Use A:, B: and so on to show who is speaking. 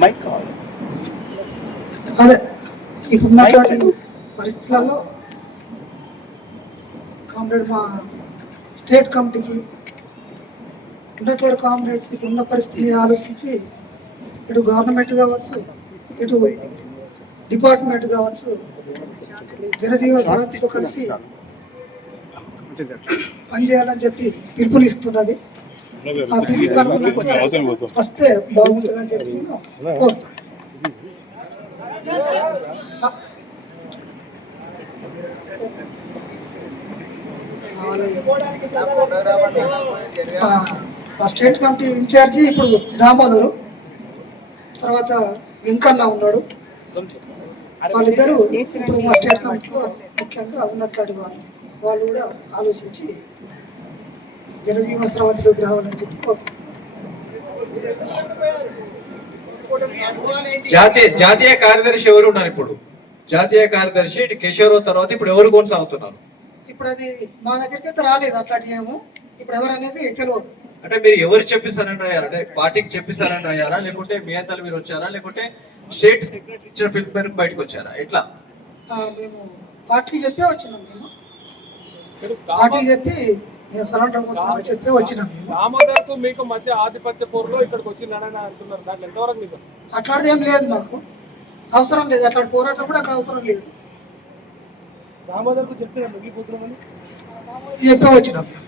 A: Mic కావాలి
B: అదే ఇప్పుడున్నటువంటి పరిస్థితులలో కామ్రేడ్ మా స్టేట్ కమిటీకి ఉన్నటువంటి కామ్రేడ్స్ ఇప్పుడున్న పరిస్థితిని ఆలోచించి ఇటు గవర్నమెంట్ కావచ్చు ఇటు డిపార్ట్మెంట్ కావచ్చు జనజీవ సరస్సుతో కలిసి పనిచేయాలని చెప్పి పిలుపుని ఇస్తున్నది ఆ వస్తే బాగుంటుందని చెప్పి మా స్టేట్ కమిటీ ఇన్ఛార్జి ఇప్పుడు దామోదరు తర్వాత వెంకన్న ఉన్నాడు వాళ్ళిద్దరూ ఇప్పుడు మా స్టేట్ కమిటీలో ముఖ్యంగా ఉన్నట్లాంటి వాళ్ళు వాళ్ళు కూడా ఆలోచించి జనజీవన స్రవంతిలోకి రావాలని చెప్పి.
C: జాతీయ జాతీయ కార్యదర్శి ఎవరు ఉన్నారు ఇప్పుడు? జాతీయ కార్యదర్శి కేశవరావు తర్వాత ఇప్పుడు ఎవరు కొనసాగుతున్నారు?
B: ఇప్పుడు అది మా దగ్గరికి అయితే రాలేదు అట్లాంటి ఏమో. ఇప్పుడు ఎవరనేది తెలియదు.
C: అంటే మీరు ఎవరు చెప్పిస్తారని రాయారా అంటే పార్టీకి చెప్పిస్తారని రాయారా లేకుంటే మీ అంతలు మీరు వచ్చారా? లేకుంటే స్టేట్ సెక్రటరీ ఇచ్చిన పిలుపు మేరకు బయటకు వచ్చారా? ఎట్లా?
B: మేము పార్టీ చెప్పే వచ్చినాం మేము. పార్టీ చెప్పి మేము సరెండర్ అయిపోతున్నామని చెప్పి వచ్చినాం మేము.
D: దామోదర్కు మీకు మధ్య ఆధిపత్య పోరులో ఇక్కడికి వచ్చిందని అంటున్నారు. దాంట్లో ఎంతవరకు నిజం?
B: అట్లాంటిది ఏం లేదు మాకు. అవసరం లేదు. అట్లాంటి పోరాటం కూడా అక్కడ అవసరం లేదు.
A: దామోదర్కు చెప్పిన ముగిపోతున్నామని
B: చెప్పే వచ్చినాం మేము.